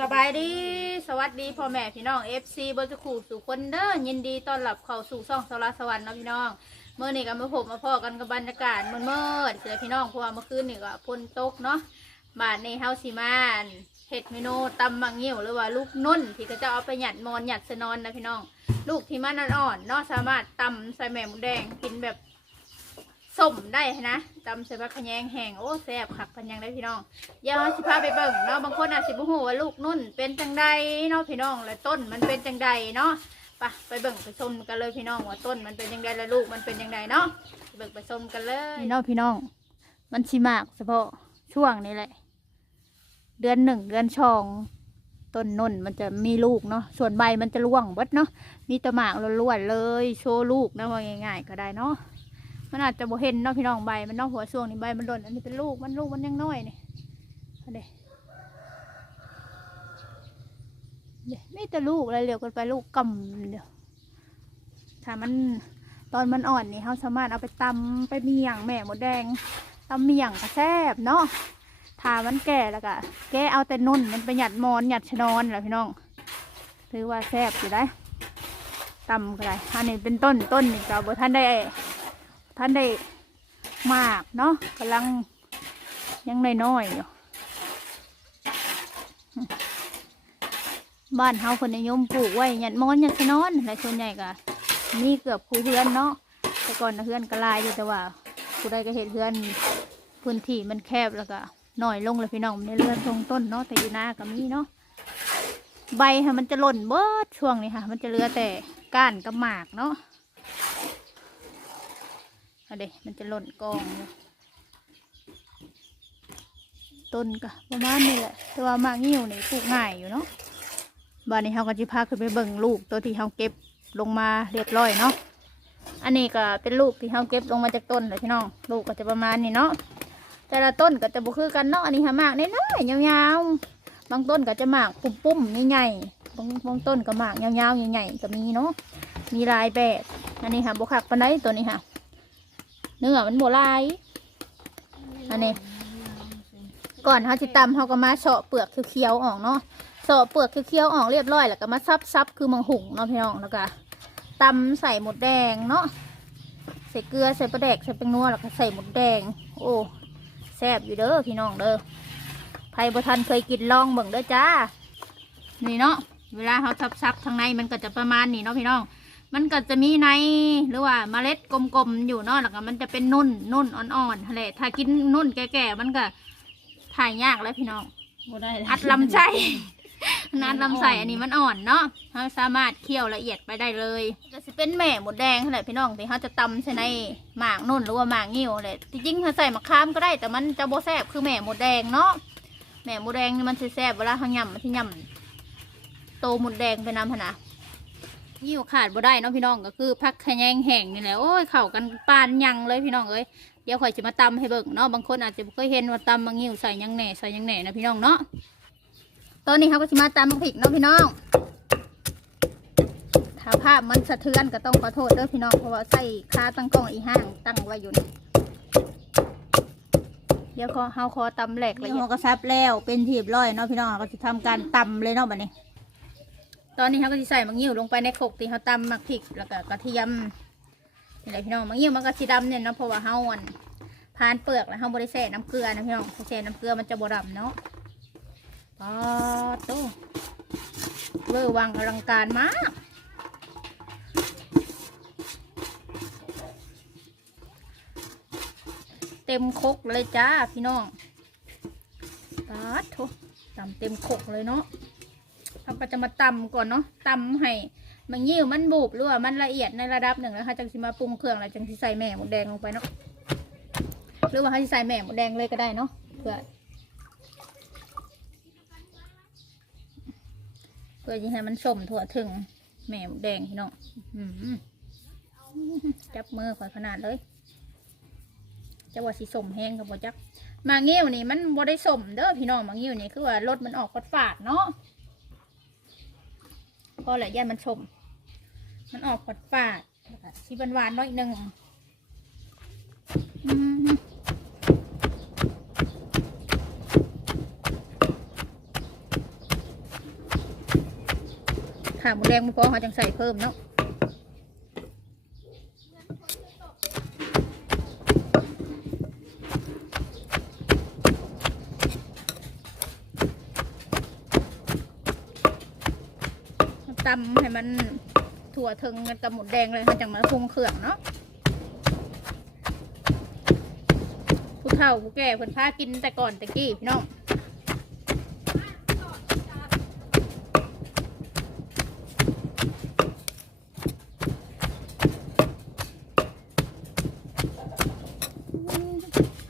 สบายดี สวัสดีพ่อแม่พี่น้อง FC บนสุขูสู่คนเด้อยินดีต้อนรับเข้าสู่ช่องสารสวรรค์เนาะพี่น้องเมื่อนี้ก็มาพบมาพ่อกันกับบรรยากาศมืดมืดๆเสือพี่น้องเพราะว่าเมื่อคืนนี่ก็ฝนตกเนาะบานในเฮาสิมานเห็ดเมนูตำมังเงี้ยวหรือว่าลูกนุ่น ที่ก็จะเอาไปหยัดมอนหยัดสนอนนะพี่น้อง ลูกที่มันอ่อนๆเนาะสามารถตำใส่แม่หมูแดงกินแบบ ส้มได้นะตำใส่ผักขะแยงแห้งโอ้แซ่บขักพันยังได้พี่น้องเดี๋ยวเราสิพาไปเบิ่งเนาะบางคนอาจสิบ่ฮู้ว่าลูกนุ่นเป็นจังใดเนาะพี่น้องและต้นมันเป็นจังใดเนาะไปไปเบิ่งไปชมกันเลยพี่น้องว่าต้นมันเป็นจังใดและลูกมันเป็นจังใดเนาะไปเบิ่งไปชมกันเลยเนาะพี่น้อง มันสิมากเฉพาะช่วงนี้แหละ เดือนหนึ่งเดือนชองต้นนุ่นมันจะมีลูกเนาะส่วนใบมันจะร่วงเบิดเนาะมีตะหมากล้วนๆเลย โชว์ลูกนะว่าง่าย ๆ ก็ได้เนาะ มันอาจจะบ่เห็นเนาะพี่น้องใบมันเนาะหัวช่วงนี้ใบมันหล่นอันนี้เป็นลูกมันลูกมันยังน้อยนี่เอาเด็ดไม่แต่ลูกอะไรเร็วกันไปลูกกำเดียวถ้ามันตอนมันอ่อนนี่เขาสามารถเอาไปตำไปเมี่ยงแม่หมดแดงตำเมี่ยงก็แซ่บเนาะถ้ามันแก่แล้วก็แกเอาแต่นุ่นมันไปหยัดมอนหยัดชะนอนแหละพี่น้องถือว่าแซ่บอยู่ได้ตำก็ได้อันนี้เป็นต้นต้นนี่ก็บ่ท่านได้ ท่านได้มากเนาะกำลังยังน้อยๆอยู่บ้านเฮาคนนิยมปลูกไว้หยัดมอนหยัดชะนอนหลายส่วนใหญ่ก็มีเกือบคูเฮือนเนาะแต่ก่อนเฮือนก็หลายอยู่แต่ว่าผู้ใดก็เห็นเฮือนพื้นที่มันแคบแล้วก็หน้อยลงเลยพี่น้องในเรือนทรงต้นเนาะแต่อยู่หน้าก็มีเนาะใบค่ะมันจะหล่นเบิดช่วงนี้ค่ะ มันจะเหลือแต่ก้านกับหมากเนาะ เอาเดมันจะหล่นกองต้นก็ประมาณนี้แหละแต่ว่าหมากงิ้วนี่ปลูกง่ายอยู่เนาะบ้านนี้เขาก็จะพาขึ้นไปเบิ่งลูกตัวที่เขาเก็บลงมาเรียบร้อยเนาะอันนี้ก็เป็นลูกที่เขาเก็บลงมาจากต้นเลยพี่น้องลูกก็จะประมาณนี้เนาะแต่ละต้นก็จะบุคือกันเนาะอันนี้หามากน้อยๆยาวๆบางต้นก็จะหมากปุ้มๆใหญ่ๆบางบางต้นก็หมากยาวๆใหญ่ๆก็มีเนาะมีลายแบบอันนี้ค่ะบุคักปันไดตัวนี้ค่ะ เนื้อมันโบลายอันนี้ ก่อนเขาจิตำเขาก็มาเฉาะเปลือกเขียวๆออกเนาะสอเปลือกเคี้ยวๆออกเรียบร้อยแล้วก็มาซับซับๆคือมังหุงเนาะพี่น้องแล้วก็ตำใส่หมดแดงเนาะใส่เกลือใส่ปลาแดกใส่แป้งนัวแล้วก็ใส่หมดแดง โอ้แซ่บอยู่เด้อพี่น้องเด้อใครบ่ทันเคยกินลองเบิ่งเด้อจ้านี่เนาะเวลาเขาซับซับๆทางในมันก็จะประมาณนี้เนาะพี่น้อง มันก็จะมีในหรือว่าเมล็ดกลมๆอยู่เนาะแล้วก็มันจะเป็นนุ่นนุ่นอ่อนๆนั่นแหละถ้ากินนุ่นแก่ๆมันก็ถ่ายยากแล้วพี่น้องบ่ได้อัดลำไส้นานลำไส้อันนี้มันอ่อนเนาะเราสามารถเคี่ยวละเอียดไปได้เลยจะสิเป็นแม่หมดแดงเท่าไหร่พี่น้องที่เขาจะตำใส่ในหมากนุ่นหรือว่าหมากงิ้วเลยที่จริงเขาใส่มะขามก็ได้แต่มันจะโบแซบคือแม่หมดแดงเนาะแม่หมดแดงนี่มันสิแซบเวลาเขายำมันที่ยำโตหมดแดงไปนำพะนะ งิ้วขาดบ่ได้เนาะพี่น้องก็คือพักขยงแห้งนี่แหละโอ้ยเข้ากันปานยังเลยพี่น้องเอ้ยเดี๋ยวข่อยจะมาตำให้เบิ่งเนาะบางคนอาจจะบ่เคยเห็นว่าตำมะงิ้วใส่ยังแหน่ใส่ยังแหน่นะพี่น้องเนาะตอนนี้เขาก็จะมาตามมักผิกเนาะพี่น้องถ้าภาพมันสะเทือนก็ต้องขอโทษเด้อพี่น้องเพราะว่าใส่คาตั้งกล้องอีห้างตั้งไว้อยู่นี่เดี๋ยวขอเฮาขอตำแหลกเละเอียดก็ซับแล้วเป็นทีบร้อยเนาะพี่น้องเราก็จะทำการตำเลยเนาะบัดนี้ ตอนนี้เขาก็จะใส่มังยิ้วลงไปในโขกที่เขาตำมักผิกแล้วก็กระเทียมนี่แหละพี่น้องมังยิ้วมันก็สีดำเนี่ยเนาะเพราะว่าเฮาอันพานเปลือกแล้วเฮาบริเศษน้ำเกลือนะพี่น้องถ้าแช่น้ำเกลือมันจะบดำเนาะปาดโตเวอร์วังอลังการมากเต็มครกเลยจ้าพี่น้องปาดโถตำเต็มครกเลยเนาะ เราก็จะมาตำก่อนเนาะตำให้มันยิ้วมันบุบหรือว่ามันละเอียดในระดับหนึ่งแล้วค่ะจังสิมาปรุงเครื่องแล้วจังสิใส่แม่หมดแดงลงไปเนาะหรือว่าเขาสิใส่แม่หมดแดงเลยก็ได้เนาะเพื่อเพื่อจะให้มันสมถั่วถึงแหม่หมูแดงพี่น้องอื้อหือจับมือขอยขนาดเลยจะว่าสีสมแห้งกับบ่จักมาเงี้ยวนี่มันบ่ได้สมเด้อพี่น้องมาเงี้ยวนี่คือว่ารสมันออกฝาดฝาดๆเนาะ ก็แหละย่ามันชม มันออกฝาดฝาดชีหวานหวานน้อยหนึ่งข่าวหมูแดงมูฟองเขาจังใส่เพิ่มเนาะ ตำให้มันถั่วทึงกันกับหมูแดงเลยมันจังมาปรุงเครื่องเนาะผู้เฒ่าผู้แก่เพิ่นพากินแต่ก่อนแต่กี้พี่น้อง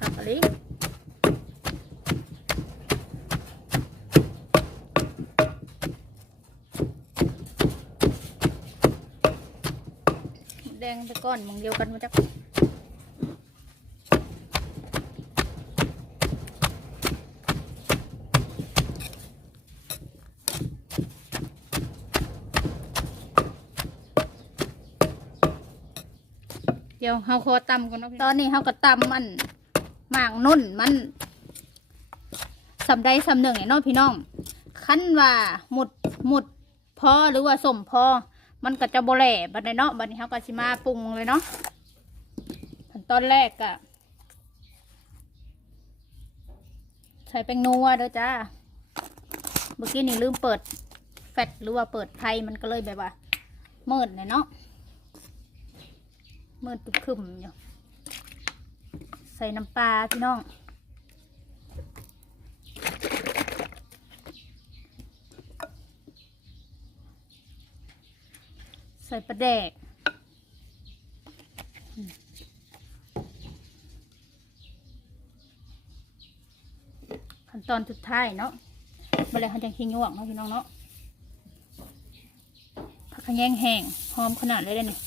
ผักอะไรแด งแต่ก้อนมองเดียวกันมาจากเดี๋ยวเฮาขอตำก่อนเนาะพี่ตอนนี้เฮาก็ตำมันหมากนุ่นมันสำใดสำหนึ่งไอ้น้องพี่น้องคันว่าหมุดหมุดพอหรือว่าสมพอ มันก็จะโบแหล่บัดในเนาะบัดนี้เขาก็สิมาปรุงเลยเนาะขั้นตอนแรกอะใส่แป้งนัวเด้อจ้าเมื่อกี้นี่ลืมเปิดแฟลชหรือว่าเปิดไฟมันก็เลยแบบว่ามืดเลยเนาะมืดตึคึมอยู่ใส่น้ำปลาพี่น้อง ส่ปลาแดกขั้นตอนสุดท้ายเนาะมาเลยเขาจะขี้งวกเนาะพี่น้องเนาะผักขะแยงแห้งหอมขนาดเลยเด้เนี่ย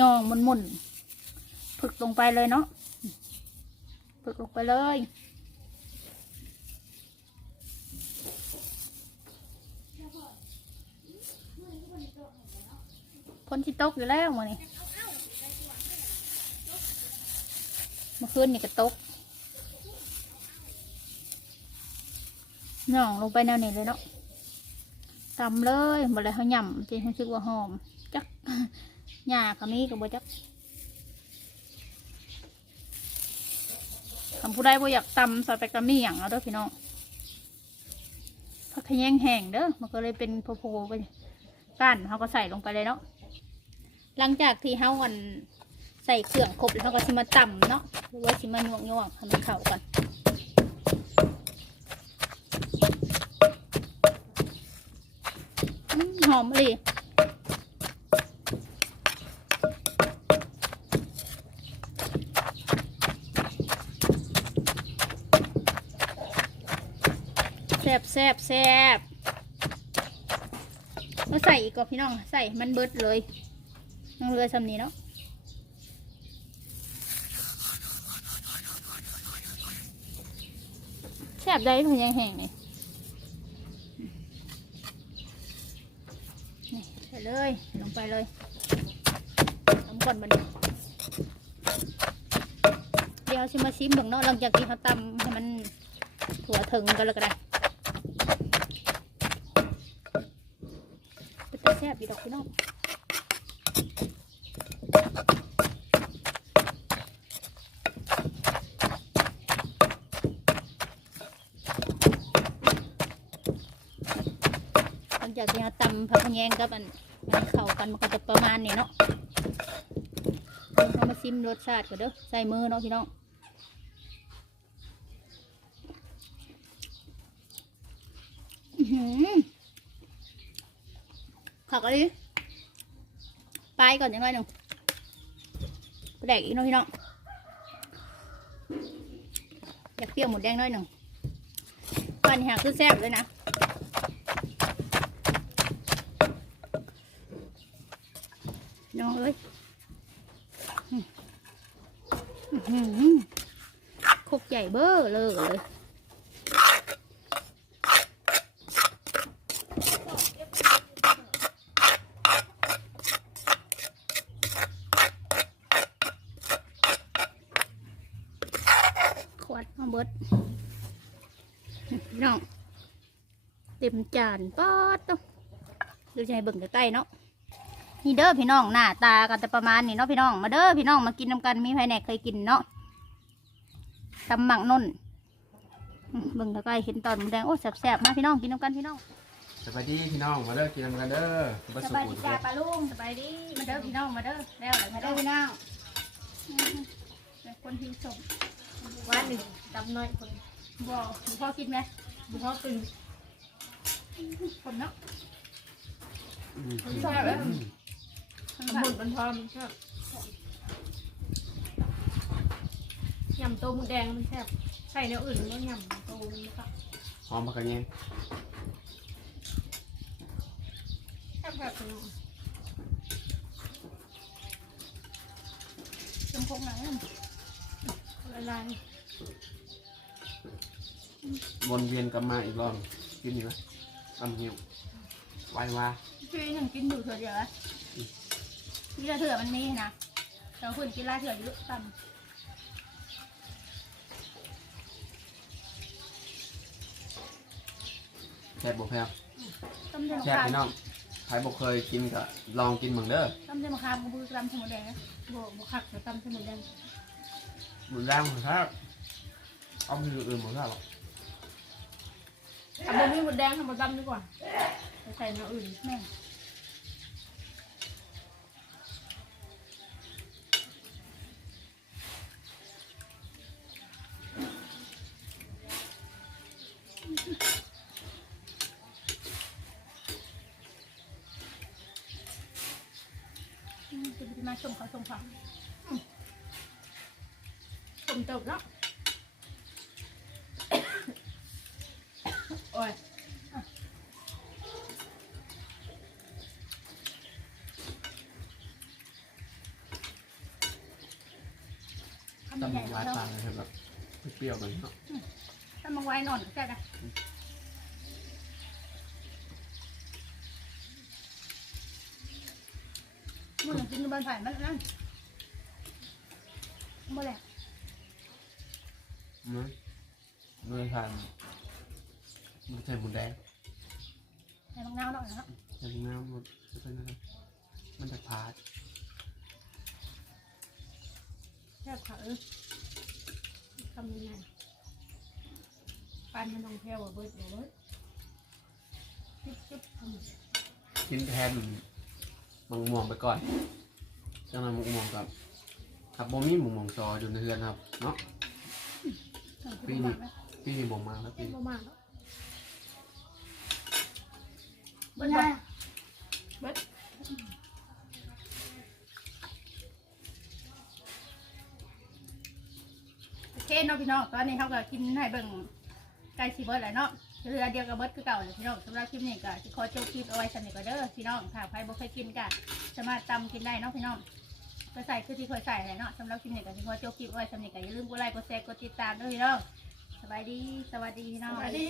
ยองมุนมุนๆผึกลงไปเลยเนาะผึกลงไปเลย พ้นที่ตกอยู่แล้วมื่อนี้เมื่อคืนนี่ก็ตกน่องลงไปแนวนี้เลยเนาะตำเลยหมดเลยเขาหย่ำจริงรู้สึกว่าหอม จักหญ้าก็มีกับบ่จักคำผู้ใดบ่อยากตำใส่ไปกระมี่อย่างเอาเด้อพี่น้องผักขะแยงแห้งเด้อ มันก็เลยเป็นโพๆไปก้านเขาก็ใส่ลงไปเลยเนาะ หลังจากที่เขาอันใส่เครื่องครบแล้วเขาก็ชิมาตำเนาะหรือว่าชิมาหยวกหยวกๆให้มันเข้ากันอืมหอมเลยแซบแซบแซบมาใส่อีกก่อนพี่น้อง ใส่มันเบิดเลย น้องเรือสำนี้เนาะแซบได้ทุนยังแห้งนี่นี่ใส่เลย ลงไปเลยทำก่อนบันเดี๋ยวชิมาชิมเบิ่งเนาะหลังจากที่เขาตำให้มันถั่วถึงกันแล้วก็ได้เป็นแซ่บอีดอกพี่น้อง จากที่เราตำผักแยงกับอันมันเข้ากันมันก็จะประมาณนี้เนาะเราเข้ามาซิมรสชาติกันเด้อใส่มือเนาะพี่น้องอื้อหือผักอะไรไปก่อนยังไงหนึ่งแดกอีกหน้อยพี่น้องอยากเปรี้ยวหมดแดงหน้อยหนึ่งปันหาคือแซ่บเลยนะ น้องเอ้ยอื้ออื้อหือคกใหญ่เบ้อเลยเลยขวดมาเบิดพี่น้องเต็มจานป๊อดต้องดูจะให้เบิ่งใกล้ๆเนาะ นี่เด้อพี่น้องหน้าตากันแต่ประมาณนี้เนาะพี่น้องมาเด้อพี่น้องมากินน้ำกันมีใครแหนกเคยกินเนาะตำหมักนนอืมเบิ่งใกล้ๆเห็นตอนหมูแดงโอ้แซ่บๆมาพี่น้องกินน้ำกันพี่น้องสวัสดีพี่น้องมาเด้อกินกันเด้อมาสสุบายขุดีมจ้าปลาลุงสบายดีมาเด้อพี่น้องมาเด้อแล้วเลยมาเด้อพี่น้องอืมเป็นคนหิวสมวันหนึ่งดำน้อยคนบอกพ่อกินไหมบุพตื่นคนเนาะชอบแล้ว สมุนมันพอมันชอบยำโตหมูแดงมันแซ่บใส่เนื้ออื่นมันก็ยำโตมันก็หอมผักกระเนียงแซ่บแบบนี้จมพงหนังละลายวนเวียนกลับมาอีกรอบกินอยู่ไหมตำหิวไวว่าพี่ยังกินอยู่เถอะเดี๋ยว อะนี่ละเถื่อมันมีนะแต่ว่าคุณกินลาเถื่อเยอะต่แซ่บบ่แพ้วำต้มเส้นแซ่บมะขามพี่น้องใครบ่เคยกินก็ลองกินเบิ่งเด้อต้มเส้นมะขามกับบุรีรัมย์สมุนแดงนะบวบวขักจะตำสมุนแดงมันแรงครับเอาไปอื่นๆบ่ทราบหรอกทำบะหมี่หมูแดงทำบะดำดีกว่าใส่เนื้ออื่นแม่ง อืมจะไปมาส่งเขาส่งผักต้มเติบแล้วโอ้ยทำตำใหญ่หวานแล้วปลาเลยครับแบบเปรี้ยวๆมันเนาะ ถ้ามันไว้นอนก็แค่นะ มึงกินดูบ้านไผ่มันนั่นบ่แหละมันมันทานมันใส่หมูแดงใส่บางนาวหน่อยนะใส่น้ำมันจะเป็นอะไรมันจะพาดแซ่บค่ะเออทำยังไงปั้นมันต้องแพ้วเบิดเบิดจิ๊บจิ๊บทำกินแทน มังม่วงไปก่อนจังนั้นมังม่วงกับครับบ่มีหมูม่งซออยู่ในเรือนครับเนาะปีนี้พี่มีบ่งมาแล้วป็พี่นประมาแล้วบิ้ลไงเบิดโอเคเนาะพี่น้องตอนนี้เขาก็กินให้เบิ่งไก่ซีเบิร์ดแหละเนาะ เรือเดียวกับเบิร์ดคือเก่าเลยพี่น้องสำหรับคลิปนี้ก็สิขอจบคลิปเอาไว้สนิทก็เด้อพี่น้องถ้าใครบ่เคยกินก็สามารถตำกินได้เนาะพี่น้องก็ใส่คือที่เคยใส่เลยเนาะสำหรับคลิปนี้ก็สิขอจบคลิปเอาไว้สนิทก็อย่าลืมกดไลค์กดแชร์กดติดตามด้วยพี่น้องสบายดีสวัสดีพี่น้องสบายดี